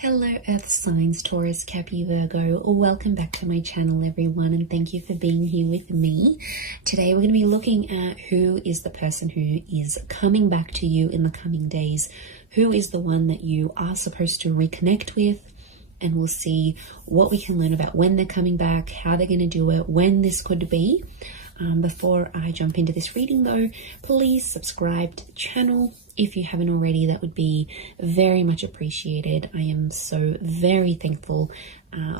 Hello Earth signs, Taurus, Capi, Virgo. Welcome back to my channel everyone, and thank you for being here with me. Today we're going to be looking at who is the person who is coming back to you in the coming days. Who is the one that you are supposed to reconnect with, and we'll see what we can learn about when they're coming back, how they're going to do it, when this could be. Before I jump into this reading though, please subscribe to the channel if you haven't already. That would be very much appreciated. I am so very thankful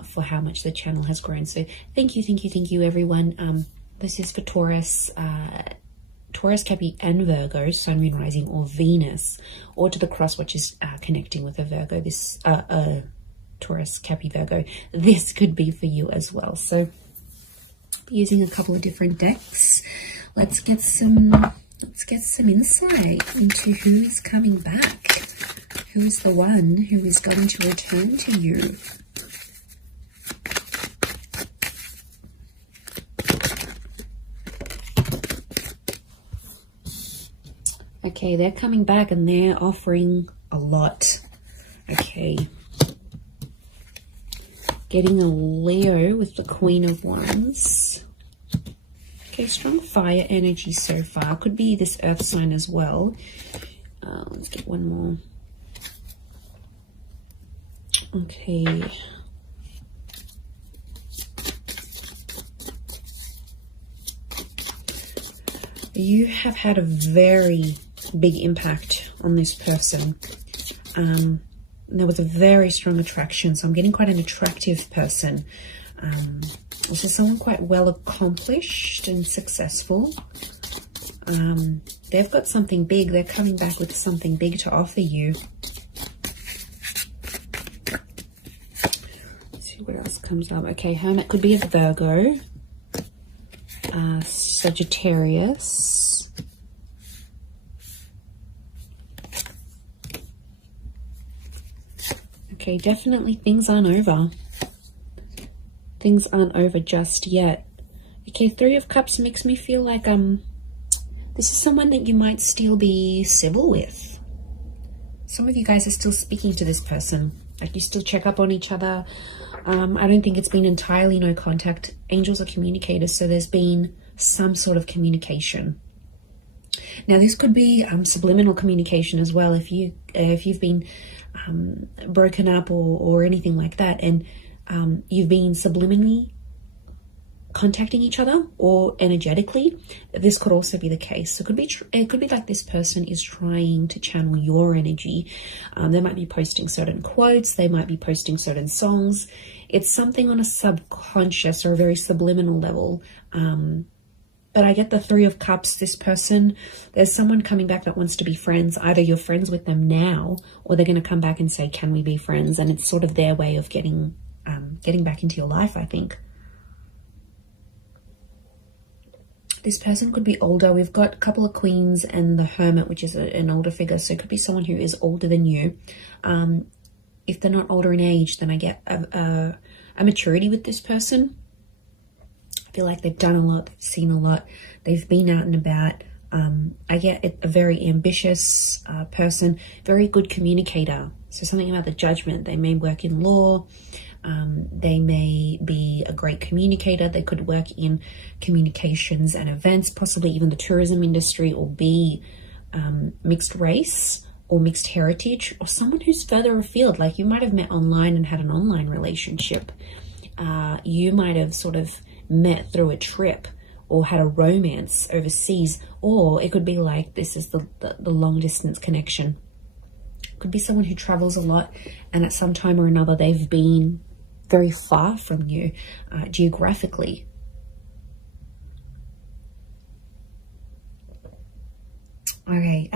for how much the channel has grown. So thank you everyone. This is for Taurus, Capi and Virgo, Sun, Moon, Rising, or Venus, or to the cross, which is connecting with a Virgo. This Taurus, Capi, Virgo. This could be for you as well. So using a couple of different decks, let's get some insight into who is coming back. Who is the one who is going to return to you? Okay, they're coming back and they're offering a lot. Okay. Getting a Leo with the Queen of Wands. Okay, strong fire energy so far. Could be this earth sign as well. Let's get one more. Okay. You have had a very big impact on this person. There was a very strong attraction, so I'm getting quite an attractive person. Also someone quite well accomplished and successful. They've got something big. They're coming back with something big to offer you. Let's see what else comes up. Okay, Hermit could be a Virgo, Sagittarius. Okay, definitely things aren't over. Things aren't over just yet. Okay, Three of Cups makes me feel like this is someone that you might still be civil with. Some of you guys are still speaking to this person. Like, you still check up on each other. I don't think it's been entirely no contact. Angels are communicators, so there's been some sort of communication. Now, this could be subliminal communication as well. If you've been broken up or anything like that, and you've been subliminally contacting each other or energetically, this could also be the case. So it could be like this person is trying to channel your energy. They might be posting certain quotes, they might be posting certain songs. It's something on a subconscious or a very subliminal level. But I get the Three of Cups. This person, there's someone coming back that wants to be friends. Either you're friends with them now, or they're going to come back and say, can we be friends? And it's sort of their way of getting back into your life, I think. This person could be older. We've got a couple of Queens and the Hermit, which is an older figure. So it could be someone who is older than you. If they're not older in age, then I get a maturity with this person. I feel like they've done a lot, they've seen a lot, they've been out and about. I get a very ambitious person, very good communicator. So something about the judgment. They may work in law, they may be a great communicator, they could work in communications and events, possibly even the tourism industry, or be mixed race or mixed heritage, or someone who's further afield. Like, you might have met online and had an online relationship. You might have sort of met through a trip or had a romance overseas, or it could be like this is the long distance connection. It could be someone who travels a lot, and at some time or another they've been very far from you geographically. Okay,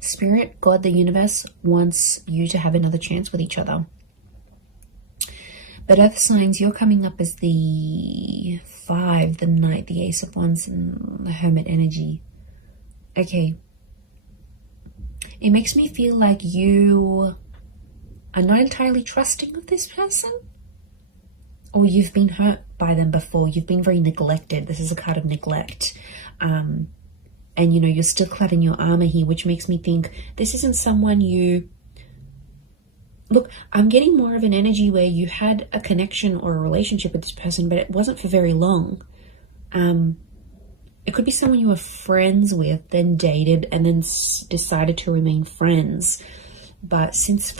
Spirit, God, the universe wants you to have another chance with each other. But Earth signs, you're coming up as the 5, the Knight, the Ace of Wands, and the Hermit energy. Okay. It makes me feel like you are not entirely trusting of this person. Or you've been hurt by them before. You've been very neglected. This is a card of neglect. And, you know, you're still clad in your armor here, which makes me think this isn't someone you Look, I'm getting more of an energy where you had a connection or a relationship with this person, but it wasn't for very long. It could be someone you were friends with, then dated, and then decided to remain friends. But since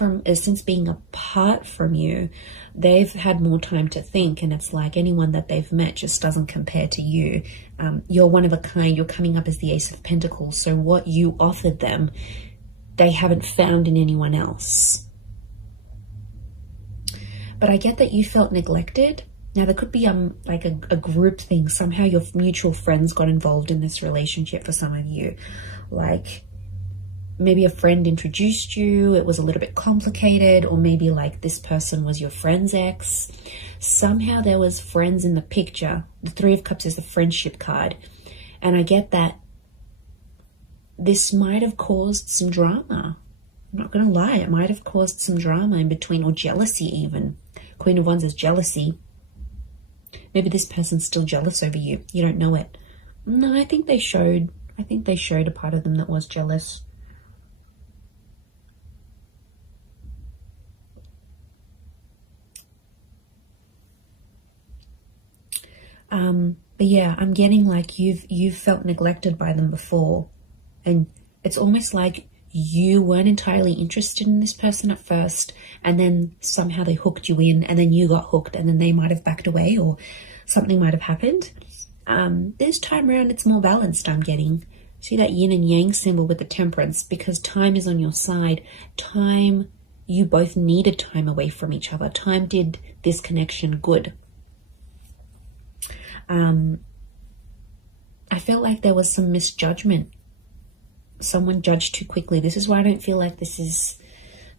being apart from you, they've had more time to think, and it's like anyone that they've met just doesn't compare to you. You're one of a kind. You're coming up as the Ace of Pentacles, so what you offered them, they haven't found in anyone else. But I get that you felt neglected. Now, there could be like a group thing. Somehow your mutual friends got involved in this relationship for some of you. Like, maybe a friend introduced you, it was a little bit complicated, or maybe like this person was your friend's ex. Somehow there was friends in the picture. The Three of Cups is the friendship card. And I get that this might have caused some drama. I'm not going to lie, it might have caused some drama in between, or jealousy even. Queen of Wands is jealousy. Maybe this person's still jealous over you. You don't know it. No, I think they showed a part of them that was jealous. But yeah, I'm getting like you've felt neglected by them before, and it's almost like you weren't entirely interested in this person at first, and then somehow they hooked you in, and then you got hooked, and then they might have backed away, or something might have happened. This time around it's more balanced, I'm getting. See that yin and yang symbol with the Temperance, because time is on your side. Time, you both needed time away from each other. Time did this connection good. I felt like there was some misjudgment. Someone judged too quickly. This is why I don't feel like this is,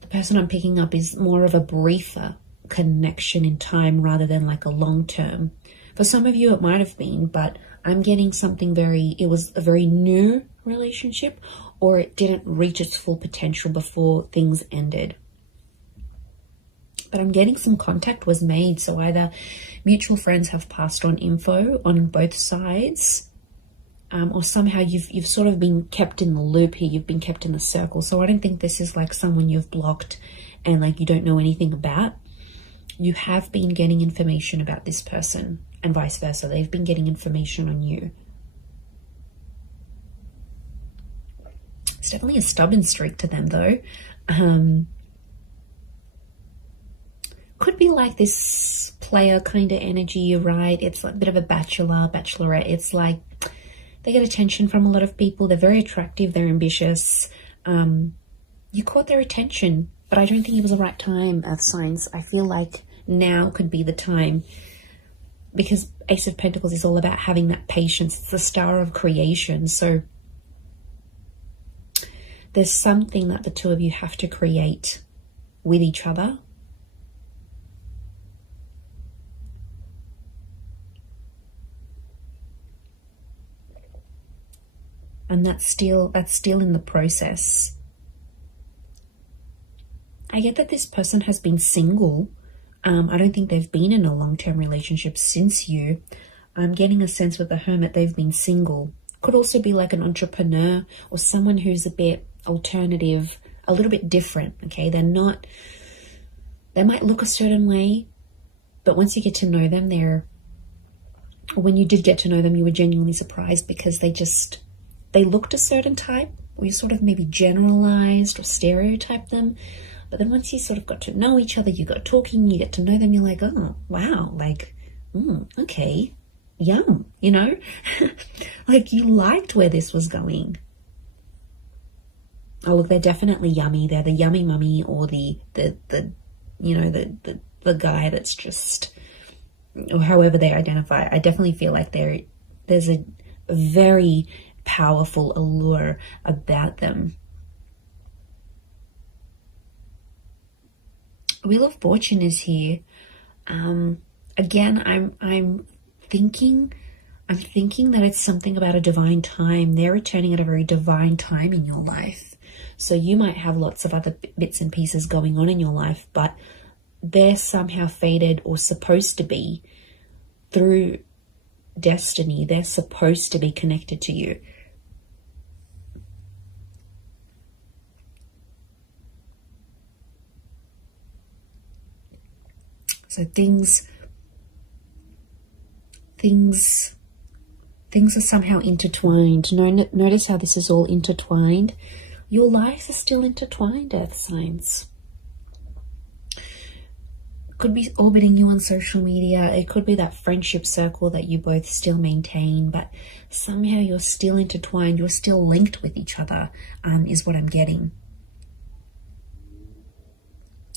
the person I'm picking up is more of a briefer connection in time rather than like a long term. For some of you it might have been, but I'm getting something it was a very new relationship, or it didn't reach its full potential before things ended. But I'm getting some contact was made, so either mutual friends have passed on info on both sides, or somehow you've sort of been kept in the loop here, you've been kept in the circle. So I don't think this is like someone you've blocked and like you don't know anything about. You have been getting information about this person, and vice versa. They've been getting information on you. It's definitely a stubborn streak to them though. Could be like this player kind of energy, right? It's like a bit of a bachelorette. It's like they get attention from a lot of people. They're very attractive. They're ambitious. You caught their attention, but I don't think it was the right time, Earth signs. I feel like now could be the time, because Ace of Pentacles is all about having that patience. It's the star of creation. So there's something that the two of you have to create with each other. And that's still in the process. I get that this person has been single. I don't think they've been in a long-term relationship since you. I'm getting a sense with the Hermit they've been single. Could also be like an entrepreneur or someone who's a bit alternative, a little bit different, okay? They might look a certain way, but once you get to know them, when you did get to know them, you were genuinely surprised because they looked a certain type, or you sort of maybe generalized or stereotyped them. But then once you sort of got to know each other, you got talking, you get to know them, you're like, oh, wow, like, okay, yum, you know? Like you liked where this was going. Oh, look, they're definitely yummy. They're the yummy mummy, or the guy that's just, or however they identify. I definitely feel like there's a very powerful allure about them. Wheel of Fortune is here. Again, I'm thinking that it's something about a divine time. They're returning at a very divine time in your life. So you might have lots of other bits and pieces going on in your life, but they're somehow fated or supposed to be through destiny. They're supposed to be connected to you. So things are somehow intertwined. Notice how this is all intertwined. Your lives are still intertwined, Earth signs. Could be orbiting you on social media. It could be that friendship circle that you both still maintain, but somehow you're still intertwined. You're still linked with each other, is what I'm getting.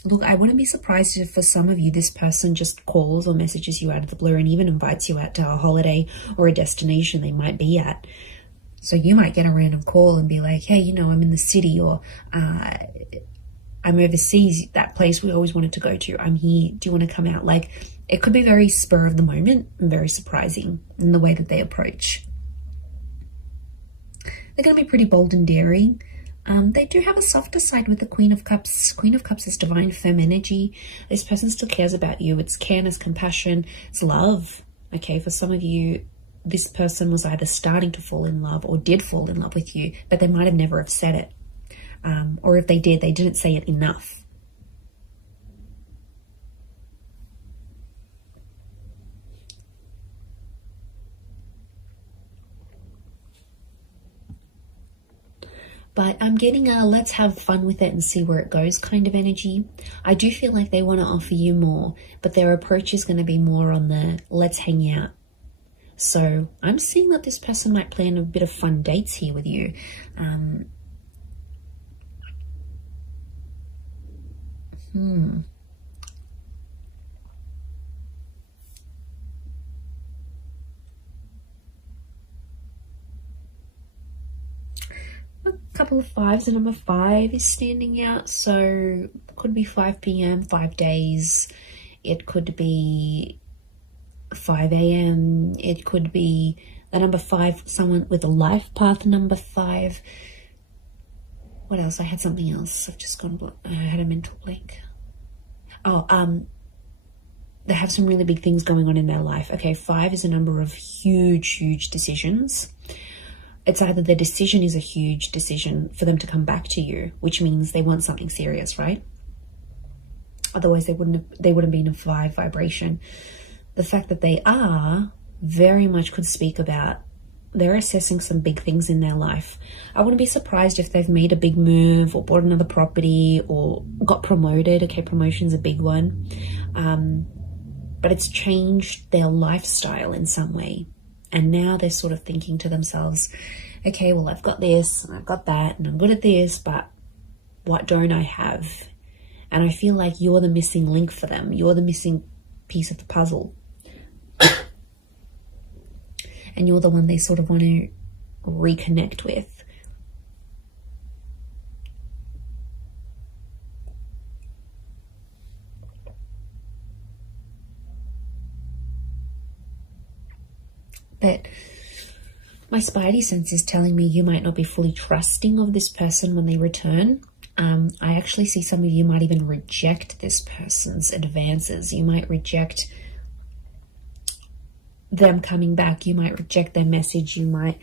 Look, I wouldn't be surprised if for some of you, this person just calls or messages you out of the blue and even invites you out to a holiday or a destination they might be at. So you might get a random call and be like, hey, you know, I'm in the city, or I'm overseas, that place we always wanted to go to. I'm here. Do you want to come out? Like, it could be very spur of the moment and very surprising in the way that they approach. They're going to be pretty bold and daring. They do have a softer side with the Queen of Cups. Queen of Cups is divine femme energy. This person still cares about you. It's care, it's compassion, it's love. Okay, for some of you, this person was either starting to fall in love or did fall in love with you, but they might have never have said it. Or if they did, they didn't say it enough. But I'm getting a let's have fun with it and see where it goes kind of energy. I do feel like they want to offer you more, but their approach is going to be more on the let's hang out. So I'm seeing that this person might plan a bit of fun dates here with you. A couple of fives. The number 5 is standing out, so could be 5 p.m, 5 days. It could be 5 a.m. It could be the number 5, someone with a life path number 5. What else? I had something else. I've just gone, I had a mental blank. They have some really big things going on in their life. Okay, 5 is a number of huge decisions. It's either their decision is a huge decision for them to come back to you, which means they want something serious, right? Otherwise they wouldn't be in a 5 vibration. The fact that they are very much could speak about they're assessing some big things in their life. I wouldn't be surprised if they've made a big move or bought another property or got promoted. Okay, promotion's a big one. But it's changed their lifestyle in some way. And now they're sort of thinking to themselves, okay, well, I've got this and I've got that and I'm good at this, but what don't I have? And I feel like you're the missing link for them. You're the missing piece of the puzzle. And you're the one they sort of want to reconnect with. But my spidey sense is telling me you might not be fully trusting of this person when they return. I actually see some of you might even reject this person's advances. You might reject them coming back. You might reject their message. You might,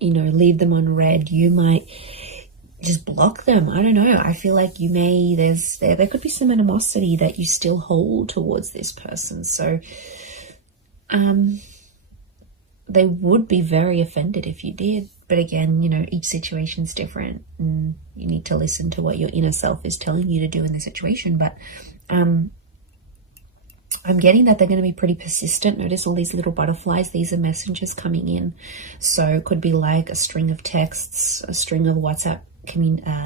leave them on red. You might just block them. I don't know. I feel like you may, there could be some animosity that you still hold towards this person. So, they would be very offended if you did. But again, each situation's different and you need to listen to what your inner self is telling you to do in the situation. But I'm getting that they're going to be pretty persistent. Notice all these little butterflies. These are messengers coming in. So it could be like a string of texts, a string of WhatsApp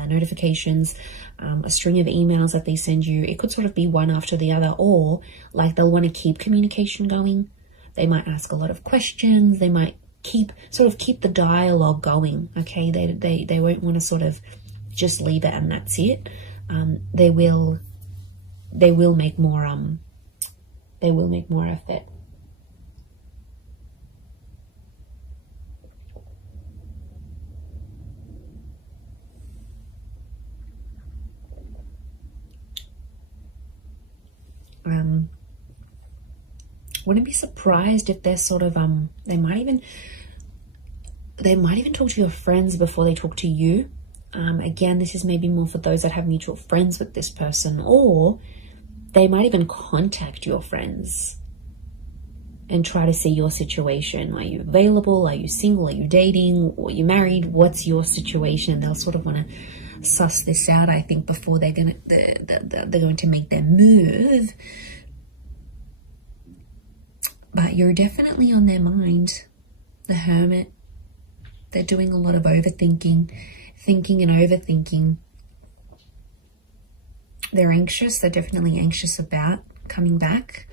notifications, a string of emails that they send you. It could sort of be one after the other, or like they'll want to keep communication going. They might ask a lot of questions. They might keep the dialogue going. Okay, they won't want to sort of just leave it and that's it. They will make more effort. Wouldn't be surprised if they're sort of they might even talk to your friends before they talk to you. Again, this is maybe more for those that have mutual friends with this person, or They might even contact your friends and try to see your situation. Are you available? Are you single? Are you dating? Or are you married? What's your situation? They'll sort of want to suss this out, I think, before they're going to make their move. But you're definitely on their mind. The Hermit. They're doing a lot of overthinking, thinking and overthinking. They're anxious. They're definitely anxious about coming back.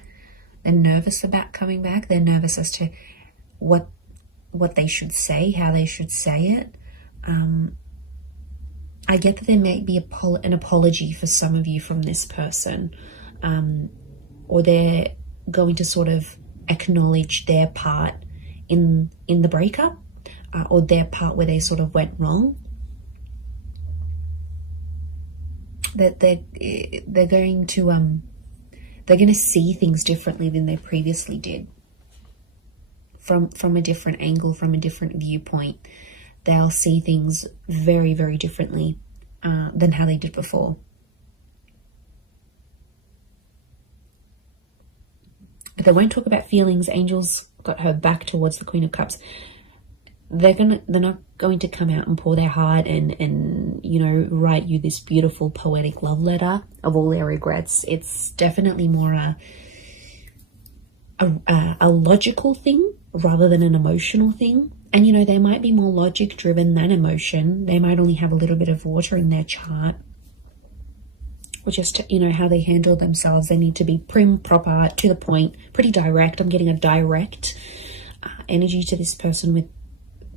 They're nervous about coming back. They're nervous as to what they should say, how they should say it. I get that there may be an apology for some of you from this person, or they're going to sort of acknowledge their part in the breakup, or their part where they sort of went wrong. That they're going to see things differently than they previously did. From a different angle, from a different viewpoint. They'll see things very, very differently than how they did before. But they won't talk about feelings. Angels got her back towards the Queen of Cups. They're not going to come out and pour their heart and write you this beautiful poetic love letter of all their regrets. It's definitely more a logical thing rather than an emotional thing. And they might be more logic driven than emotion. They might only have a little bit of water in their chart, or just how they handle themselves. They need to be prim, proper, to the point, pretty direct. I'm getting a direct energy to this person with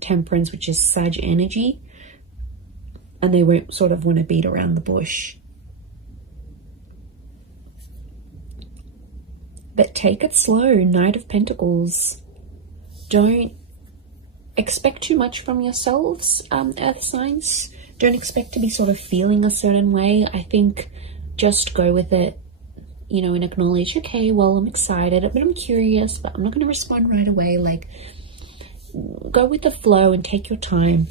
Temperance, which is Sag energy, and they won't sort of want to beat around the bush. But take it slow. Knight of Pentacles. Don't expect too much from yourselves, Earth signs. Don't expect to be sort of feeling a certain way. I think just go with it, and acknowledge, okay, well, I'm excited, but I'm curious, but I'm not going to respond right away. Like, go with the flow and take your time,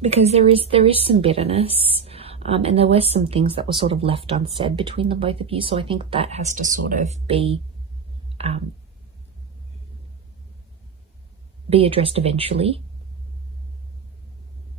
because there is some bitterness, and there were some things that were sort of left unsaid between the both of you. So I think that has to sort of be addressed eventually.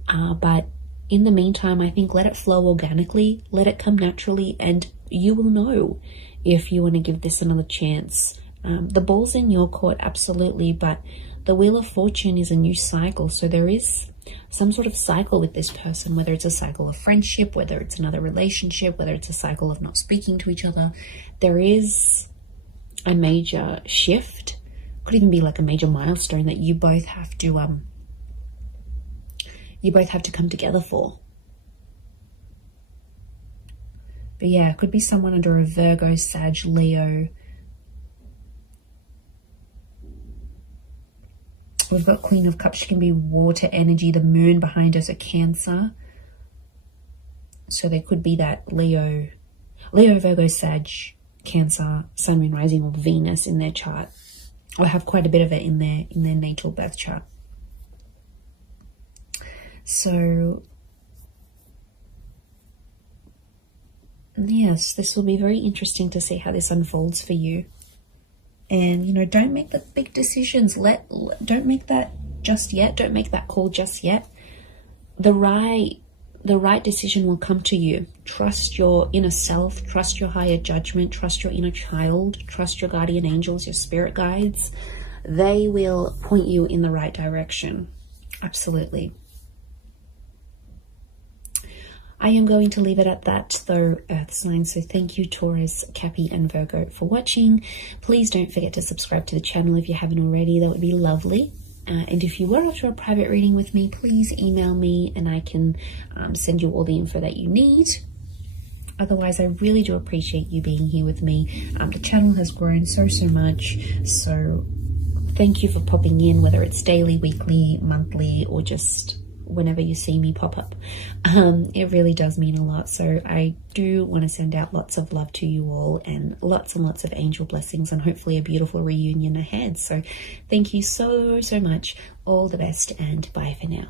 But in the meantime, I think let it flow organically, let it come naturally, and you will know if you want to give this another chance. The ball's in your court, absolutely, but the Wheel of Fortune is a new cycle. So there is some sort of cycle with this person, whether it's a cycle of friendship, whether it's another relationship, whether it's a cycle of not speaking to each other. There is a major shift, could even be like a major milestone that you both have to come together for. But yeah, it could be someone under a Virgo, Sag, Leo. We've got Queen of Cups. She can be water energy. The moon behind us, a Cancer. So there could be that Leo, Virgo, Sag, Cancer, Sun, Moon, Rising, or Venus in their chart, or have quite a bit of it in their natal birth chart. So yes, this will be very interesting to see how this unfolds for you. And, don't make the big decisions. Don't make that just yet. Don't make that call just yet. The right decision will come to you. Trust your inner self. Trust your higher judgment. Trust your inner child. Trust your guardian angels, your spirit guides. They will point you in the right direction. Absolutely. I am going to leave it at that, though, Earth signs. So thank you, Taurus, Cappy, and Virgo, for watching. Please don't forget to subscribe to the channel if you haven't already. That would be lovely. And if you were after a private reading with me, please email me and I can send you all the info that you need. Otherwise, I really do appreciate you being here with me. The channel has grown so much. So thank you for popping in, whether it's daily, weekly, monthly, or just whenever you see me pop up. It really does mean a lot. So I do want to send out lots of love to you all, and lots of angel blessings, and hopefully a beautiful reunion ahead. So thank you so much. All the best, and bye for now.